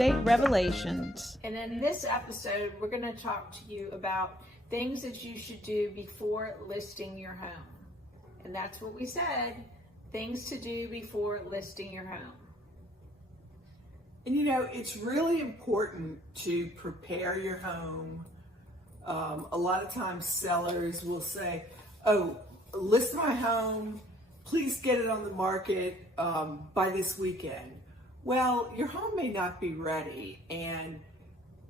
estate revelations. And in this episode, we're going to talk to you about things that you should do before listing your home. And that's what we said, things to do before listing your home. And it's really important to prepare your home. A lot of times sellers will say, oh, list my home, please get it on the market by this weekend. Well, your home may not be ready, and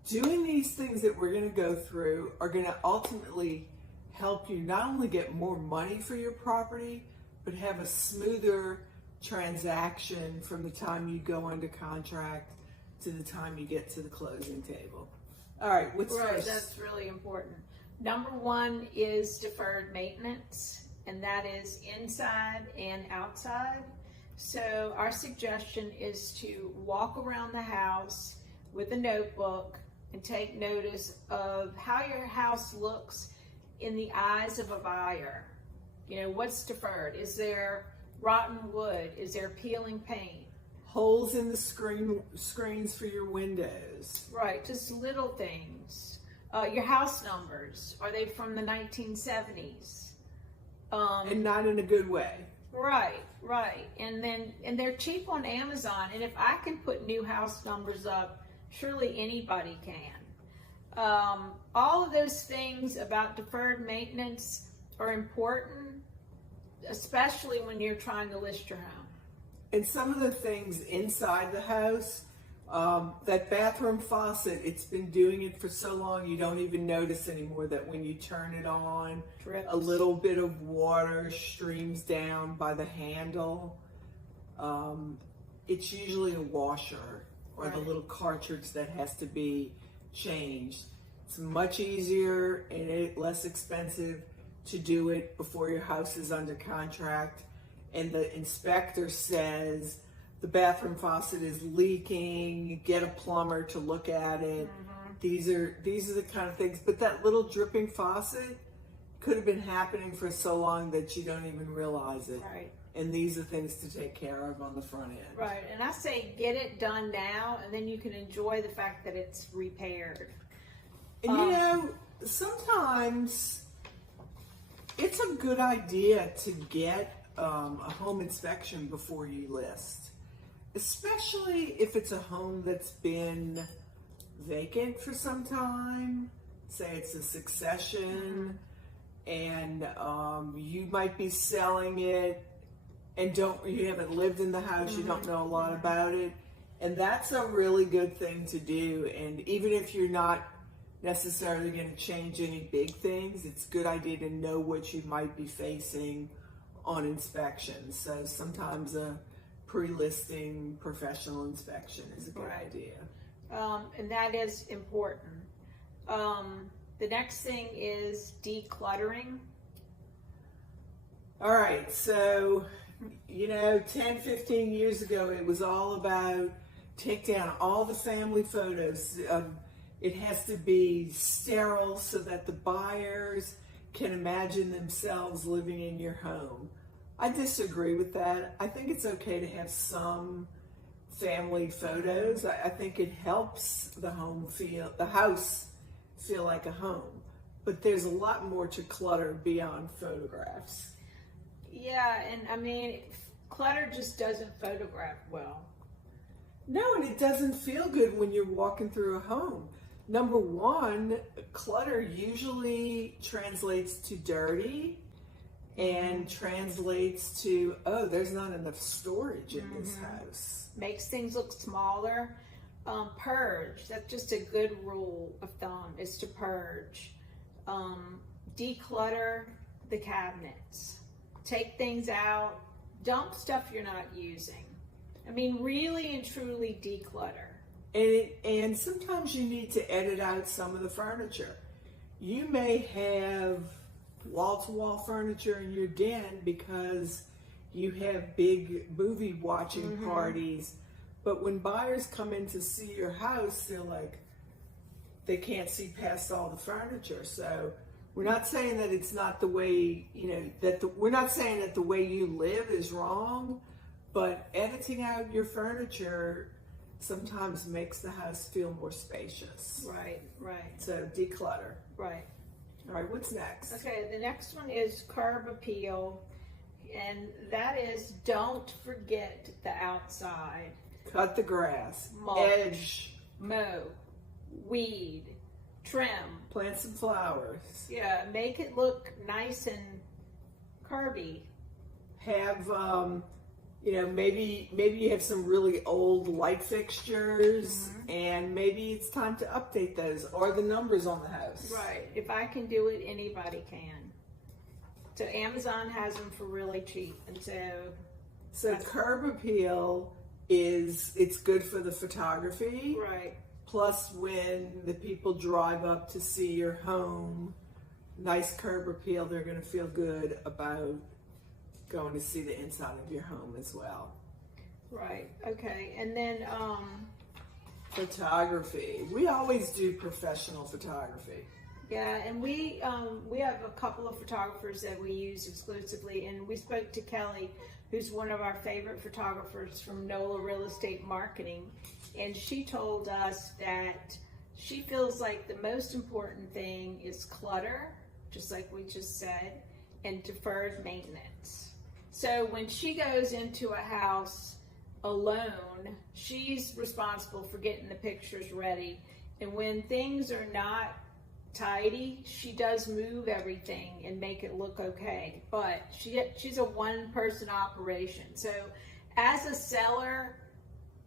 doing these things that we're going to go through are going to ultimately help you not only get more money for your property, but have a smoother transaction from the time you go under contract to the time you get to the closing table. All right, what's first? That's really important. Number one is deferred maintenance, and that is inside and outside. So our suggestion is to walk around the house with a notebook and take notice of how your house looks in the eyes of a buyer. What's deferred? Is there rotten wood? Is there peeling paint? Holes in the screens for your windows. Right, just little things. Your house numbers, are they from the 1970s? And not in a good way. Right. And they're cheap on Amazon. And if I can put new house numbers up, surely anybody can. All of those things about deferred maintenance are important, especially when you're trying to list your home. And some of the things inside the house, that bathroom faucet, it's been doing it for so long you don't even notice anymore that when you turn it on, Drips. A little bit of water streams down by the handle. It's usually a washer or the little cartridge that has to be changed. It's much easier and less expensive to do it before your house is under contract and the inspector says the bathroom faucet is leaking, get a plumber to look at it. These are the kind of things, but that little dripping faucet could have been happening for so long that you don't even realize it. Right. And these are things to take care of on the front end. Right, and I say get it done now, and then you can enjoy the fact that it's repaired. And sometimes it's a good idea to get a home inspection before you list, especially if it's a home that's been vacant for some time. Say it's a succession, and you might be selling it and you haven't lived in the house, you don't know a lot about it, and that's a really good thing to do. And even if you're not necessarily going to change any big things, it's a good idea to know what you might be facing on inspection. So sometimes a pre-listing professional inspection is a good idea. And that is important. The next thing is decluttering. All right, so 10, 15 years ago, it was all about take down all the family photos. It has to be sterile so that the buyers can imagine themselves living in your home. I disagree with that. I think it's okay to have some family photos. I think it helps the house feel like a home. But there's a lot more to clutter beyond photographs. Yeah, and clutter just doesn't photograph well. No, and it doesn't feel good when you're walking through a home. Number one, clutter usually translates to dirty and translates to, oh, there's not enough storage in this house. Makes things look smaller. Purge, that's just a good rule of thumb, is to purge. Declutter the cabinets. Take things out. Dump stuff you're not using. Really and truly declutter. And sometimes you need to edit out some of the furniture. You may have wall-to-wall furniture in your den because you have big movie watching parties, but when buyers come in to see your house, they're like, they can't see past all the furniture. So we're not saying that it's not the way, we're not saying that the way you live is wrong, but editing out your furniture sometimes makes the house feel more spacious. Right, right, So declutter. right. All right, what's next? Okay, the next one is curb appeal, and that is don't forget the outside. Cut the grass, Mulch. edge, Mow, weed, trim. plant some flowers, Yeah, make it look nice and curvy. have maybe you have some really old light fixtures, and maybe it's time to update those or the numbers on the house. Right. If I can do it, anybody can. So Amazon has them for really cheap, and So curb appeal it's good for the photography. right, Plus, when the people drive up to see your home, nice curb appeal, they're going to feel good about going to see the inside of your home as well. right. Okay, and then Photography. We always do professional photography. yeah, and we have a couple of photographers that we use exclusively, and we spoke to Kelly, who's one of our favorite photographers from NOLA Real Estate Marketing, and she told us that she feels like the most important thing is clutter, just like we just said, and deferred maintenance. So when she goes into a house alone, she's responsible for getting the pictures ready, and when things are not tidy, she does move everything and make it look okay, but she's a one-person operation. So as a seller,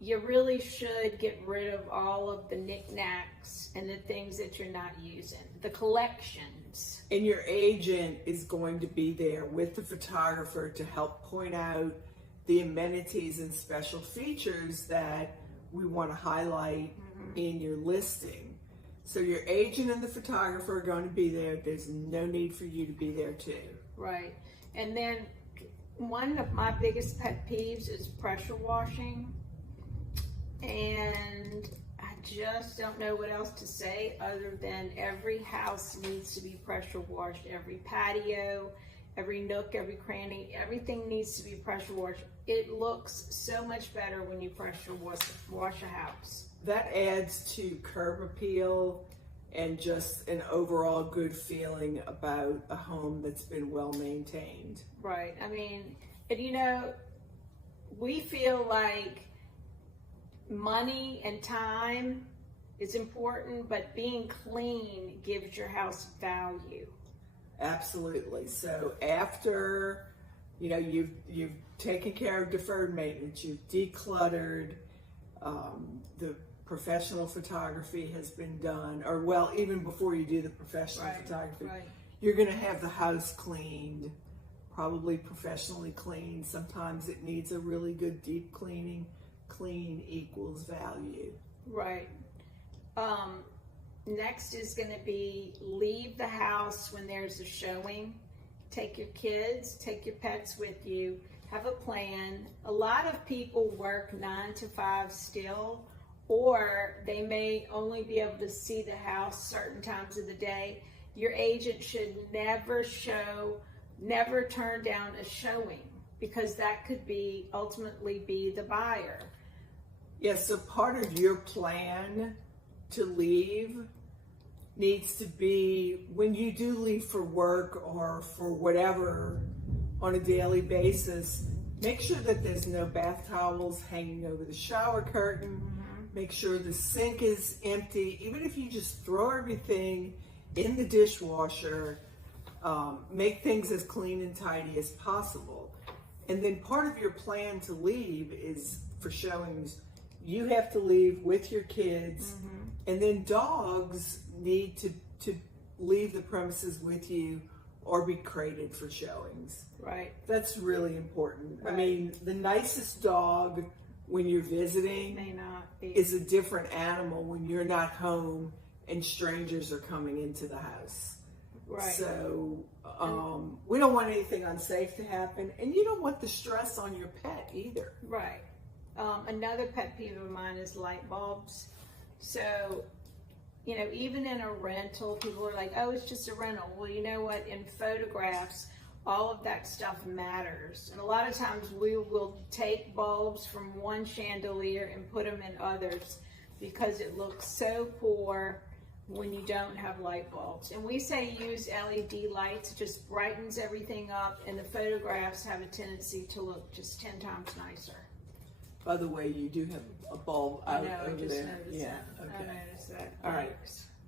you really should get rid of all of the knickknacks and the things that you're not using, the collections. And your agent is going to be there with the photographer to help point out the amenities and special features that we want to highlight in your listing. So your agent and the photographer are going to be there. There's no need for you to be there too. Right. And then one of my biggest pet peeves is pressure washing. And I just don't know what else to say other than every house needs to be pressure washed. Every patio, every nook, every cranny, everything needs to be pressure washed. It looks so much better when you pressure wash a house. That adds to curb appeal and just an overall good feeling about a home that's been well maintained. Right. I mean, and we feel like money and time is important, but being clean gives your house value. Absolutely. So after you've taken care of deferred maintenance, you've decluttered, the professional photography has been done, or well, even before you do the professional photography, you're going to have the house cleaned, probably professionally cleaned. Sometimes it needs a really good deep cleaning. Clean equals value. Right. Next is going to be leave the house when there's a showing. Take your kids, take your pets with you. Have a plan. A lot of people work 9 to 5 still, or they may only be able to see the house certain times of the day. Your agent should never turn down a showing, because that could ultimately be the buyer. Yes, so part of your plan to leave needs to be, when you do leave for work or for whatever on a daily basis, make sure that there's no bath towels hanging over the shower curtain. Make sure the sink is empty. Even if you just throw everything in the dishwasher, make things as clean and tidy as possible. And then part of your plan to leave is for showings. You have to leave with your kids, and then dogs need to leave the premises with you or be crated for showings. Right. That's really important. Right. I mean, the nicest dog when you're visiting May not be. is a different animal when you're not home and strangers are coming into the house. Right. So we don't want anything unsafe to happen, and you don't want the stress on your pet either. Right. Another pet peeve of mine is light bulbs. So, even in a rental, people are like, oh, it's just a rental. Well, you know what? In photographs, all of that stuff matters. And a lot of times we will take bulbs from one chandelier and put them in others because it looks so poor when you don't have light bulbs. And we say use LED lights. It just brightens everything up, and the photographs have a tendency to look just 10 times nicer. By the way, you do have a bulb out over I just there. noticed Yeah. that. Okay. I noticed that. All right.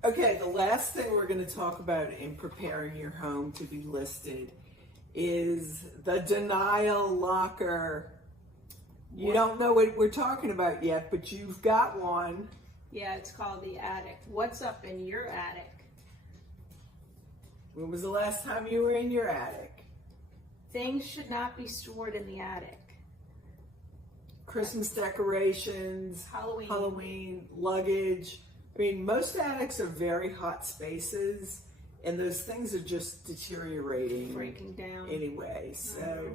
Okay, the last thing we're going to talk about in preparing your home to be listed is the denial locker. You don't know what we're talking about yet, but you've got one. Yeah, it's called the attic. What's up in your attic? When was the last time you were in your attic? Things should not be stored in the attic. Christmas decorations, Halloween, luggage. I mean, most attics are very hot spaces, and those things are just deteriorating, breaking down anyway. So,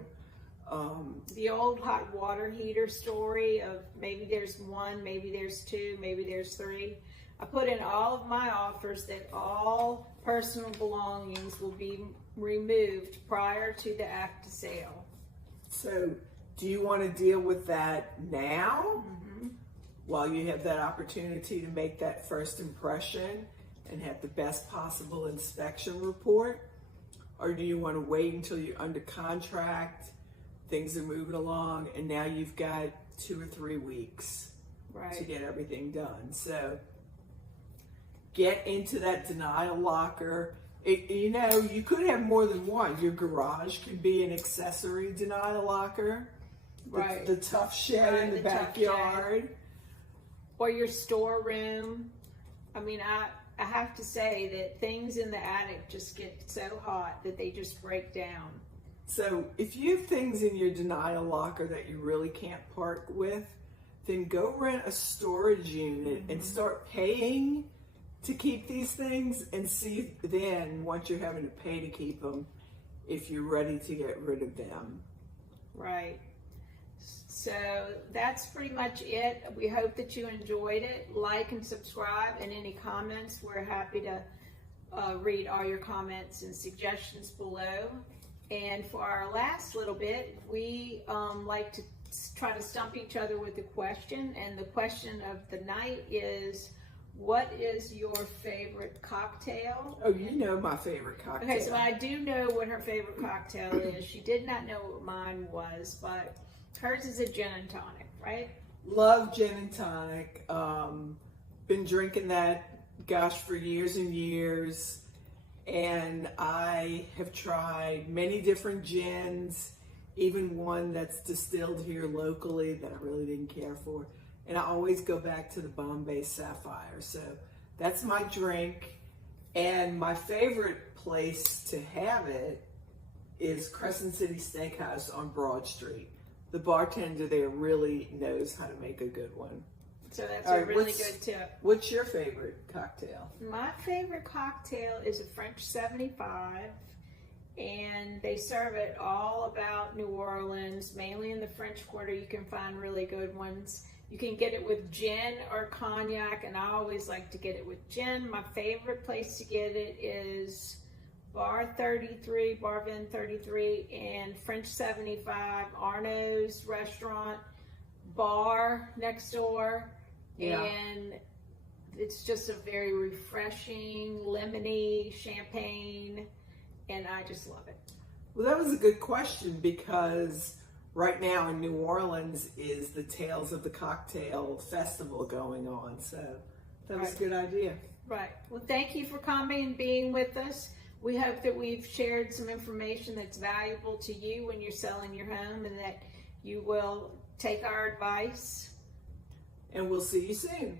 the old hot water heater story of maybe there's one, maybe there's two, maybe there's three. I put in all of my offers that all personal belongings will be removed prior to the act of sale. So, do you want to deal with that now, while you have that opportunity to make that first impression and have the best possible inspection report? Or do you want to wait until you're under contract, things are moving along, and now you've got 2 or 3 weeks to get everything done? So get into that denial locker. You could have more than one. Your garage can be an accessory denial locker. The tough shed in the backyard. Or your storeroom. I mean, I have to say that things in the attic just get so hot that they just break down. So if you have things in your denial locker that you really can't part with, then go rent a storage unit and start paying to keep these things, and see then, once you're having to pay to keep them, if you're ready to get rid of them. Right. So that's pretty much it. We hope that you enjoyed it. Like and subscribe, and any comments, we're happy to read all your comments and suggestions below. And for our last little bit, we like to try to stump each other with a question. And the question of the night is, what is your favorite cocktail? Oh, you know my favorite cocktail. Okay, so I do know what her favorite cocktail is. She did not know what mine was, but hers is a gin and tonic, right? Love gin and tonic. Been drinking that, gosh, for years and years. And I have tried many different gins, even one that's distilled here locally that I really didn't care for. And I always go back to the Bombay Sapphire. So that's my drink. And my favorite place to have it is Crescent City Steakhouse on Broad Street. The bartender there really knows how to make a good one. So that's a really good tip. What's your favorite cocktail? My favorite cocktail is a French 75, and they serve it all about New Orleans, mainly in the French Quarter. You can find really good ones. You can get it with gin or cognac, and I always like to get it with gin. My favorite place to get it is Bar 33, Bar Vin 33, and French 75, Arno's restaurant, bar next door. Yeah. And it's just a very refreshing, lemony champagne, and I just love it. Well, that was a good question, because right now in New Orleans is the Tales of the Cocktail Festival going on. So that was a good idea. Right. Well, thank you for coming and being with us. We hope that we've shared some information that's valuable to you when you're selling your home, and that you will take our advice. And we'll see you soon.